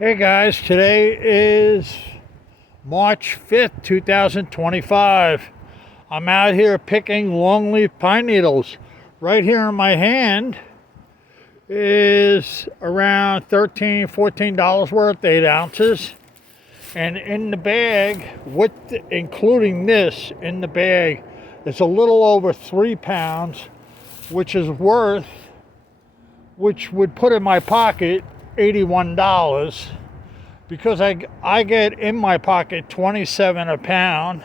Hey guys, today is March 5th, 2025. I'm out here picking longleaf pine needles. Right here in my hand is around $13, $14 worth, 8 ounces. And in the bag, including this in the bag, it's a little over 3 pounds, which would put in my pocket $81, because I get in my pocket 27 a pound,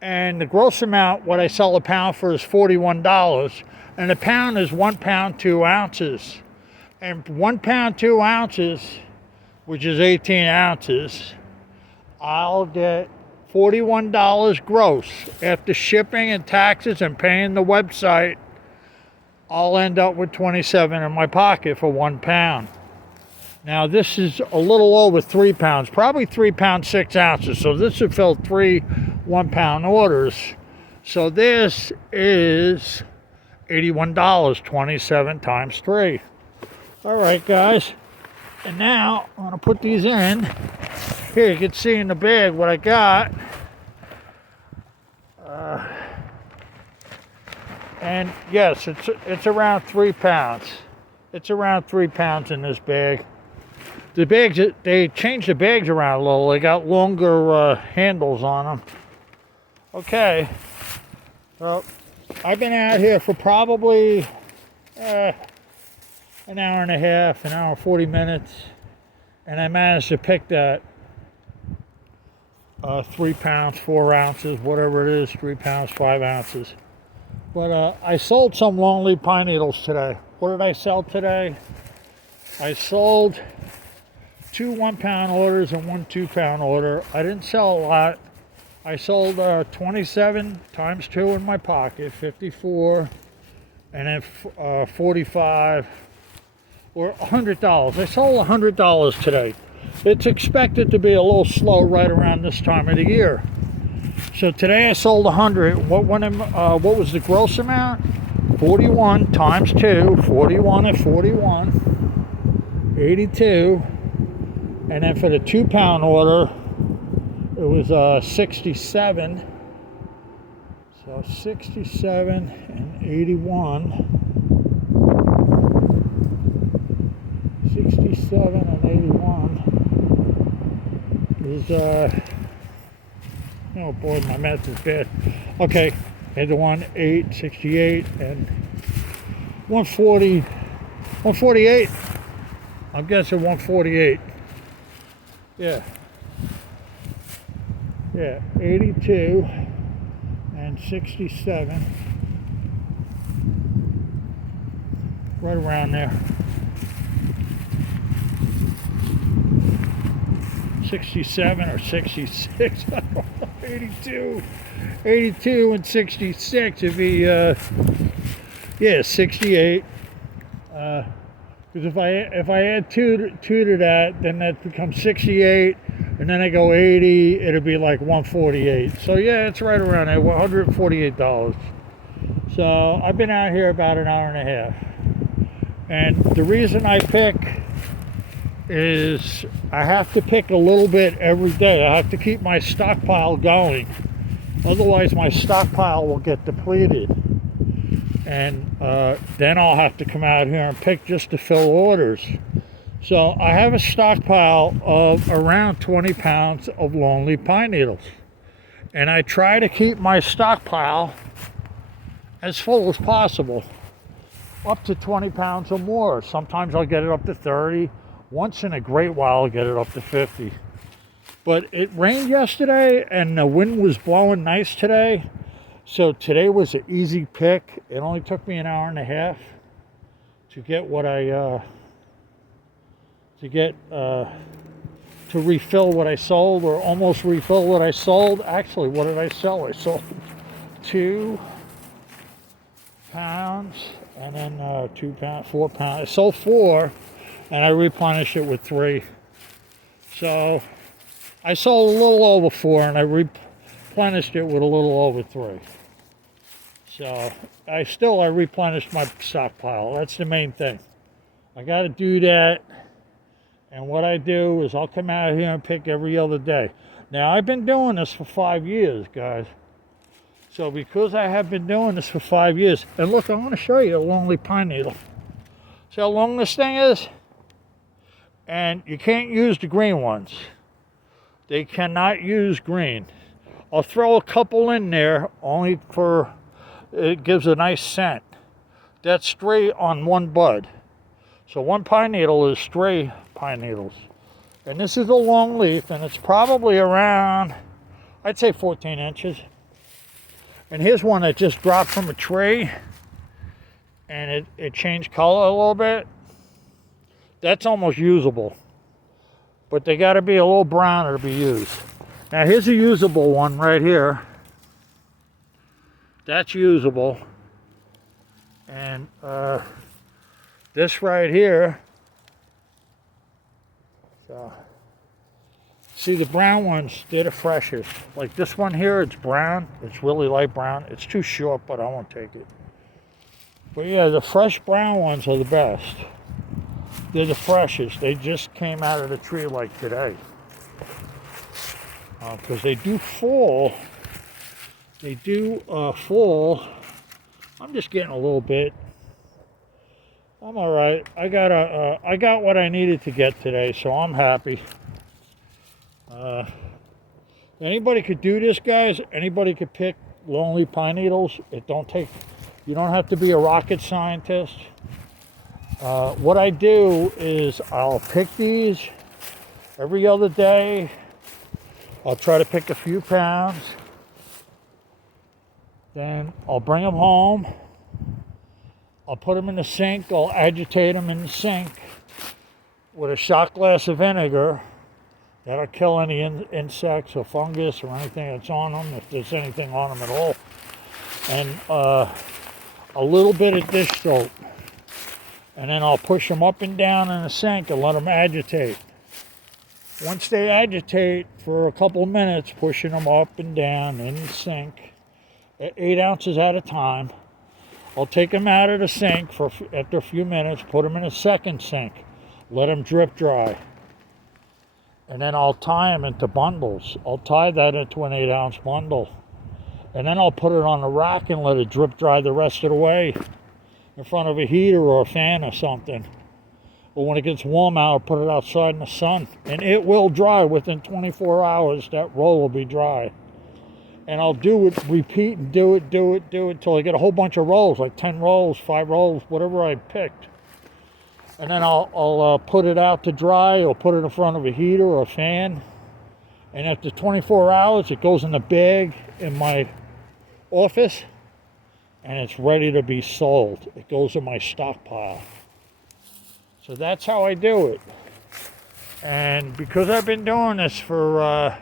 and the gross amount what I sell a pound for is $41, and a pound is 1 pound 2 ounces, and 1 pound 2 ounces, which is 18 ounces, I'll get $41 gross after shipping and taxes and paying the website. I'll end up with 27 in my pocket for 1 pound. Now this is a little over 3 pounds, probably 3 pounds 6 ounces. So this would fill 3 1 pound orders. So this is $81, 27 times 3. All right, guys. And now I'm gonna put these in. Here, you can see in the bag what I got. And yes, it's around 3 pounds. It's around 3 pounds in this bag. The bags, they changed the bags around a little. They got longer handles on them. Okay. Well, I've been out here for probably an hour and a half, an hour and 40 minutes. And I managed to pick that 3 pounds, 4 ounces, whatever it is, 3 pounds, 5 ounces. But I sold some longleaf pine needles today. What did I sell today? I sold 2 1 pound orders and 1 2 pound order. I didn't sell a lot. I sold 27 times 2 in my pocket, 54, and then 45, or $100. I sold $100 today. It's expected to be a little slow right around this time of the year. So today I sold 100. What was the gross amount? 41 times 2, 41 and 41, 82. And then for the 2 pound order, it was 67. So 67 and 81. 67 and 81 is oh boy, my math is bad. Okay, here's the 8, 68, and 140, 148. I'm guessing 148. Yeah. Yeah, 82 and 67. Right around there. 67 or 66, I don't know, 82 and 66 would be, yeah, 68, because if I add two to that, then that becomes 68, and then I go 80, it'll be like 148, so yeah, it's right around there, $148, so I've been out here about an hour and a half, and the reason I pick is I have to pick a little bit every day. I have to keep my stockpile going. Otherwise, my stockpile will get depleted. And then I'll have to come out here and pick just to fill orders. So I have a stockpile of around 20 pounds of longleaf pine needles. And I try to keep my stockpile as full as possible. Up to 20 pounds or more. Sometimes I'll get it up to 30. Once in a great while, I'll get it up to 50. But it rained yesterday, and the wind was blowing nice today. So today was an easy pick. It only took me an hour and a half to get what to refill what I sold, or almost refill what I sold. Actually, what did I sell? I sold 2 pounds, and then 2 pounds, 4 pounds. I sold 4. And I replenished it with 3. So I sold a little over 4, and I replenished it with a little over 3. So I replenished my stockpile. That's the main thing. I got to do that And what I do is I'll come out here and pick every other day. Now, I've been doing this for 5 years, guys. So because I have been doing this for 5 years, and look, I want to show you a longleaf pine needle. See how long this thing is? And you can't use the green ones. They cannot use green. I'll throw a couple in there only for, it gives a nice scent. That's 3 on one bud. So one pine needle is 3 pine needles. And this is a long leaf, and it's probably around, I'd say 14 inches. And here's one that just dropped from a tree, and it changed color a little bit. That's almost usable. But they got to be a little browner to be used. Now here's a usable one right here. That's usable. And this right here. So, see, the brown ones, they're the freshest. Like this one here, it's brown. It's really light brown. It's too short, but I won't take it. But yeah, the fresh brown ones are the best. They're the freshest. They just came out of the tree like today. Because they do fall. They do fall. I'm just getting a little bit. I'm all right. I got what I needed to get today, so I'm happy. Anybody could do this, guys. Anybody could pick longleaf pine needles. You don't have to be a rocket scientist. What I do is I'll pick these every other day. I'll try to pick a few pounds. Then I'll bring them home. I'll put them in the sink. I'll agitate them in the sink with a shot glass of vinegar. That'll kill any insects or fungus or anything that's on them, if there's anything on them at all. And a little bit of dish soap. And then I'll push them up and down in the sink and let them agitate. Once they agitate for a couple of minutes, pushing them up and down in the sink at 8 ounces at a time, I'll take them out of the sink after a few minutes, put them in a second sink, let them drip dry. And then I'll tie them into bundles. I'll tie that into an 8-ounce bundle. And then I'll put it on the rack and let it drip dry the rest of the way in front of a heater or a fan or something. But when it gets warm out, I'll put it outside in the sun. And it will dry within 24 hours. That roll will be dry. And I'll do it, repeat and do it until I get a whole bunch of rolls, like 10 rolls, 5 rolls, whatever I picked. And then I'll put it out to dry, or put it in front of a heater or a fan. And after 24 hours, it goes in a bag in my office, and it's ready to be sold. It goes in my stockpile. So that's how I do it. And because I've been doing this for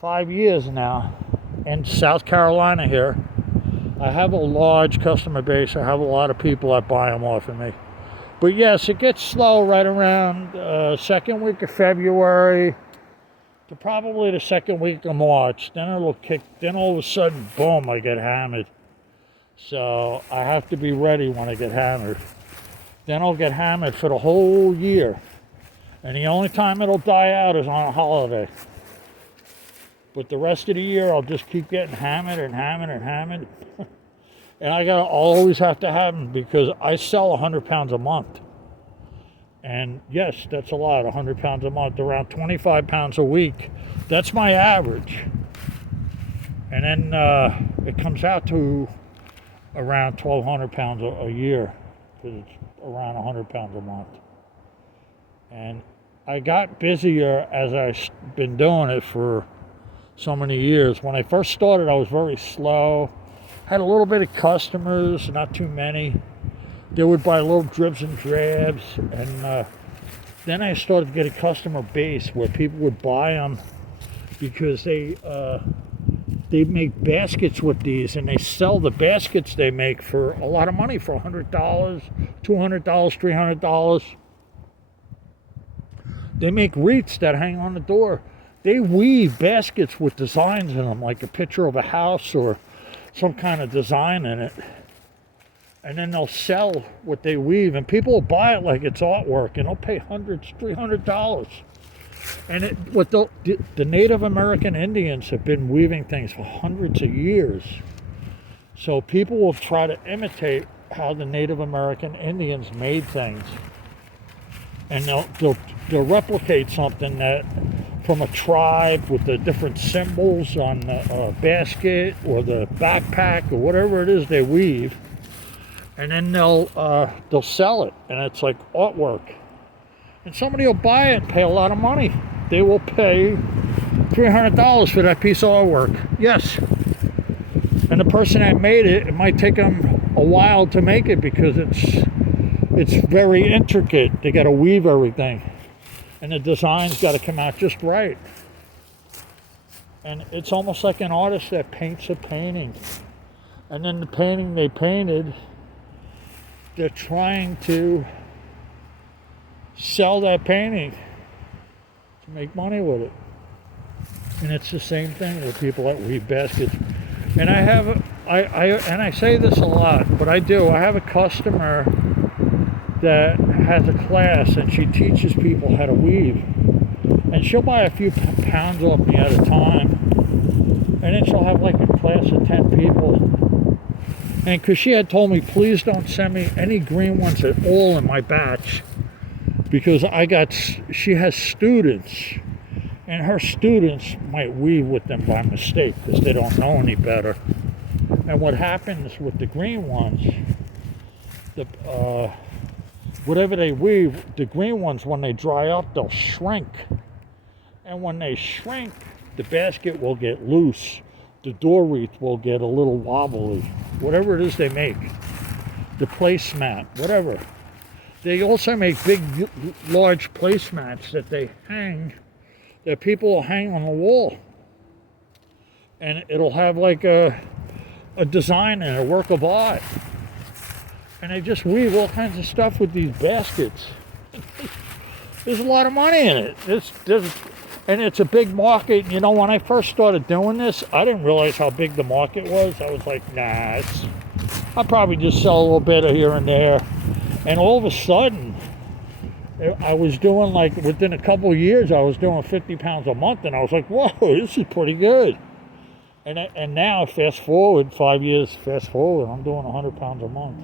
5 years now in South Carolina here, I have a large customer base. I have a lot of people that buy them off of me. But yes, it gets slow right around second week of February to probably the second week of March. Then it'll kick, then all of a sudden, boom, I get hammered. So I have to be ready when I get hammered. Then I'll get hammered for the whole year. And the only time it'll die out is on a holiday. But the rest of the year, I'll just keep getting hammered and hammered and hammered. And I gotta always have to have them because I sell 100 pounds a month. And yes, that's a lot, 100 pounds a month, around 25 pounds a week. That's my average. And then it comes out to around 1,200 pounds a year, because it's around 100 pounds a month. And I got busier as I've been doing it for so many years. When I first started, I was very slow. Had a little bit of customers, not too many. They would buy little dribs and drabs, and then I started to get a customer base where people would buy them because they make baskets with these, and they sell the baskets they make for a lot of money, for $100, $200, $300. They make wreaths that hang on the door. They weave baskets with designs in them, like a picture of a house or some kind of design in it. and then they'll sell what they weave, and people will buy it like it's artwork, and they'll pay hundreds, $300. And the Native American Indians have been weaving things for hundreds of years. So people will try to imitate how the Native American Indians made things. And they'll replicate something that from a tribe with the different symbols on the basket or the backpack or whatever it is they weave. And then they'll sell it, and it's like artwork. And somebody will buy it and pay a lot of money. They will pay $300 for that piece of artwork. Yes. And the person that made it, it might take them a while to make it because it's very intricate. They got to weave everything, and the design's got to come out just right. And it's almost like an artist that paints a painting, and then the painting they painted, they're trying to sell that painting to make money with it. And it's the same thing with people that weave baskets. And I say this a lot, but I do. I have a customer that has a class, and she teaches people how to weave. And she'll buy a few pounds off me at a time. And then she'll have like a class of 10 people. And because she had told me, please don't send me any green ones at all in my batch, because she has students, and her students might weave with them by mistake because they don't know any better. And what happens with the green ones, whatever they weave, the green ones, when they dry up, they'll shrink. And when they shrink, the basket will get loose. The door wreath will get a little wobbly, whatever it is they make, the placemat, whatever. They also make big, large placemats that they hang, that people will hang on the wall. And it'll have like a design and a work of art. And they just weave all kinds of stuff with these baskets. There's a lot of money in it. And it's a big market. You know, when I first started doing this, I didn't realize how big the market was. I was like, nah, I'll probably just sell a little bit of here and there. And all of a sudden, I was doing, like, within a couple of years, I was doing 50 pounds a month. And I was like, whoa, this is pretty good. And now, fast forward, 5 years, I'm doing 100 pounds a month.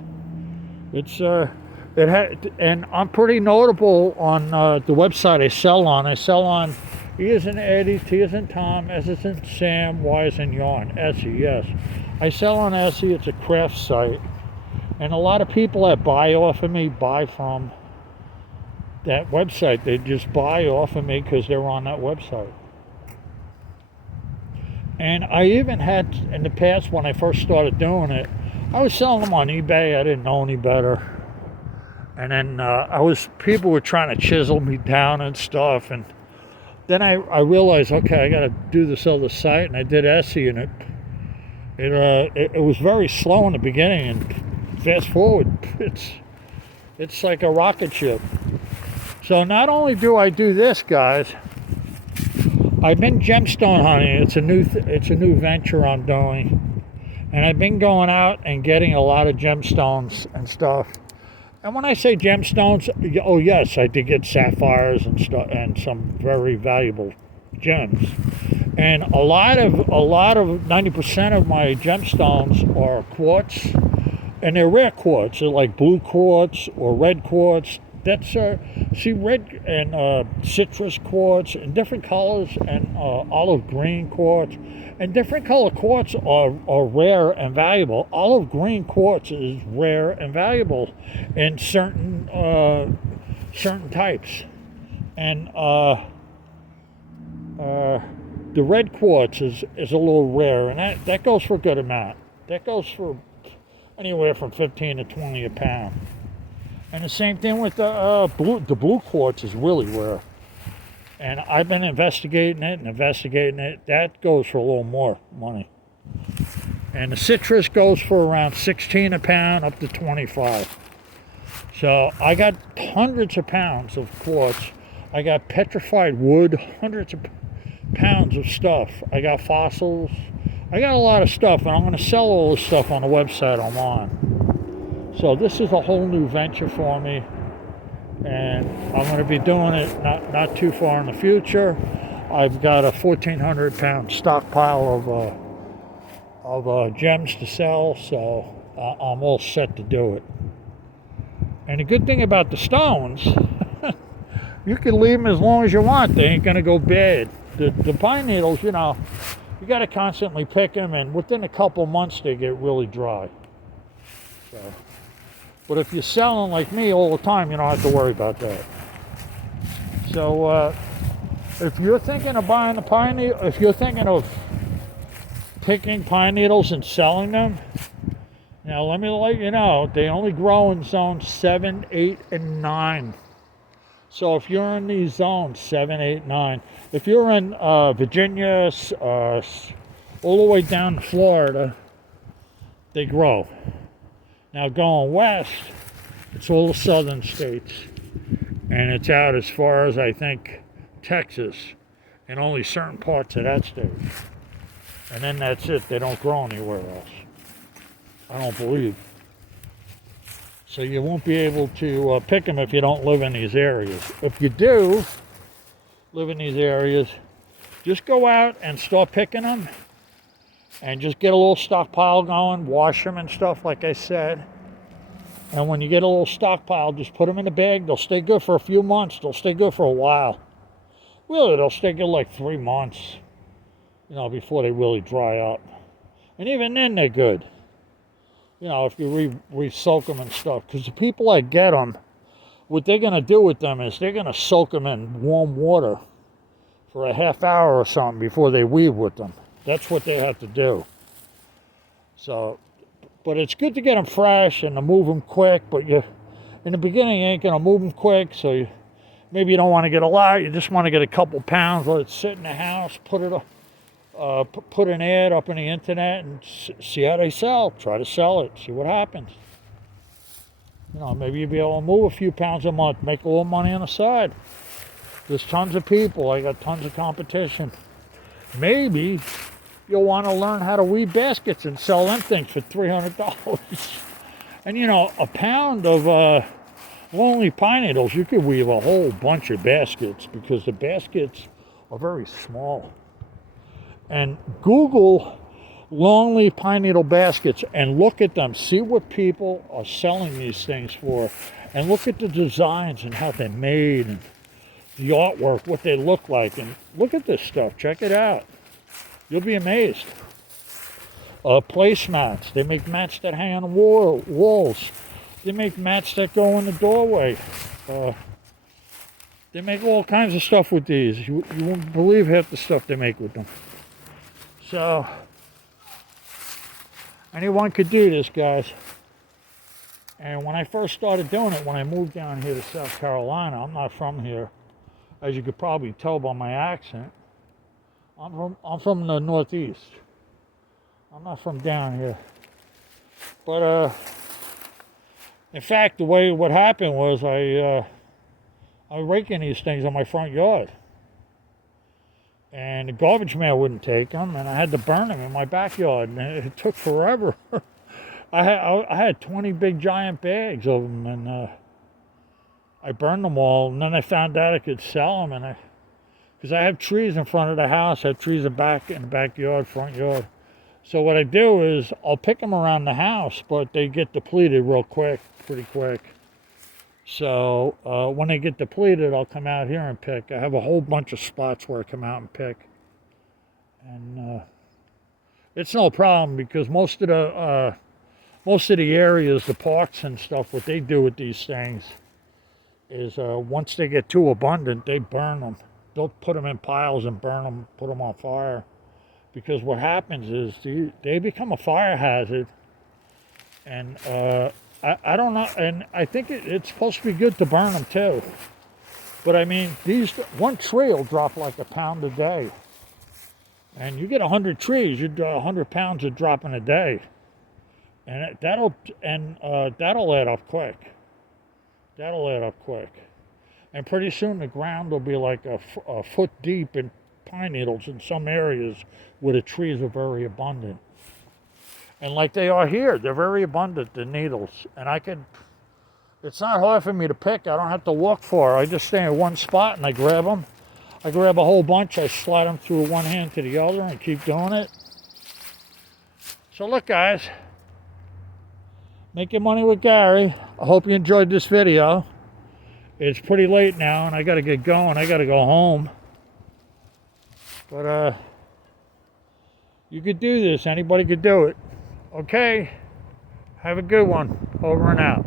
And I'm pretty notable on the website I sell on. I sell on E as in Eddie, T as in Tom, S as in Sam, Y as in Yarn, Etsy, yes. I sell on Etsy. It's a craft site. And a lot of people that buy off of me buy from that website. They just buy off of me because they're on that website. And I even had, in the past when I first started doing it, I was selling them on eBay. I didn't know any better. And then people were trying to chisel me down and stuff. And then I realized, okay, I got to do this other site. And I did Etsy, and it was very slow in the beginning. And fast forward, it's like a rocket ship. So not only do I do this, guys, I've been gemstone hunting. It's a new venture I'm doing. And I've been going out and getting a lot of gemstones and stuff. And when I say gemstones, oh yes, I did get sapphires and stuff, and some very valuable gems. And a lot of 90% of my gemstones are quartz, and they're rare quartz. They're like blue quartz or red quartz. That's red and citrus quartz and different colors, and olive green quartz. And different color quartz are rare and valuable. Olive green quartz is rare and valuable in certain types. And the red quartz is a little rare, and that goes for a good amount. That goes for anywhere from 15 to 20 a pound. And the same thing with the blue quartz is really rare. And I've been investigating it. That goes for a little more money. And the citrus goes for around 16 a pound up to 25. So I got hundreds of pounds of quartz. I got petrified wood, hundreds of pounds of stuff. I got fossils. I got a lot of stuff, and I'm going to sell all this stuff on the website I'm on. So this is a whole new venture for me, and I'm going to be doing it not too far in the future. I've got a 1,400 pound stockpile of gems to sell, so I'm all set to do it. And the good thing about the stones, you can leave them as long as you want. They ain't going to go bad. The pine needles, you know, you got to constantly pick them, and within a couple months they get really dry. So, but if you're selling like me all the time, you don't have to worry about that. So if you're thinking of buying a pine needle, if you're thinking of picking pine needles and selling them, now let me let you know, they only grow in zones 7, 8, and 9. So if you're in these zones 7, 8, 9, if you're in Virginia, all the way down to Florida, they grow. Now going west, it's all the southern states, and it's out as far as I think Texas, and only certain parts of that state. And then that's it. They don't grow anywhere else, I don't believe. So you won't be able to pick them if you don't live in these areas. If you do live in these areas, just go out and start picking them, and just get a little stockpile going, wash them and stuff like I said. And when you get a little stockpile, just put them in a bag. They'll stay good for a few months. They'll stay good for a while. Really, they'll stay good like 3 months, you know, before they really dry up. And even then, they're good. You know, if you re-soak them and stuff. Because the people that get them, what they're going to do with them is they're going to soak them in warm water for a half hour or something before they weave with them. That's what they have to do. So, but it's good to get them fresh and to move them quick. But in the beginning, you ain't going to move them quick. So maybe you don't want to get a lot. You just want to get a couple pounds. Let it sit in the house. Put an ad up on the internet and see how they sell. Try to sell it. See what happens. You know, maybe you'll be able to move a few pounds a month. Make a little money on the side. There's tons of people. I got tons of competition. Maybe you'll want to learn how to weave baskets and sell them things for $300. And you know, a pound of Longleaf pine needles, you could weave a whole bunch of baskets because the baskets are very small. And Google Longleaf pine needle baskets and look at them. See what people are selling these things for. And look at the designs and how they're made and the artwork, what they look like. And look at this stuff. Check it out. You'll be amazed. Placemats. They make mats that hang on the walls. They make mats that go in the doorway. They make all kinds of stuff with these. You won't believe half the stuff they make with them. So, anyone could do this, guys. And when I first started doing it, when I moved down here to South Carolina, I'm not from here, as you could probably tell by my accent. I'm from the Northeast. I'm not from down here. But in fact, what happened was I was raking these things on my front yard. And the garbage man wouldn't take them, and I had to burn them in my backyard, and it took forever. I had 20 big giant bags of them, and I burned them all, and then I found out I could sell them, and because I have trees in front of the house, I have trees in the backyard, front yard. So what I do is I'll pick them around the house, but they get depleted real quick, pretty quick. So when they get depleted, I'll come out here and pick. I have a whole bunch of spots where I come out and pick. And it's no problem because most of the areas, the parks and stuff, what they do with these things is once they get too abundant, they burn them. They'll put them in piles and burn them, put them on fire. Because what happens is they become a fire hazard. And I don't know, and I think it's supposed to be good to burn them too. But I mean, one tree will drop like a pound a day. And you get 100 trees, you do 100 pounds of dropping a day. And that'll add up quick. That'll add up quick. And pretty soon the ground will be like a foot deep in pine needles in some areas where the trees are very abundant. And like they are here, they're very abundant, the needles. And it's not hard for me to pick. I don't have to look for it. I just stay in one spot and I grab them. I grab a whole bunch, I slide them through one hand to the other and keep doing it. So look, guys, making money with Gary. I hope you enjoyed this video. It's pretty late now and I gotta get going. I gotta go home. But you could do this. Anybody could do it. Okay, have a good one. Over and out.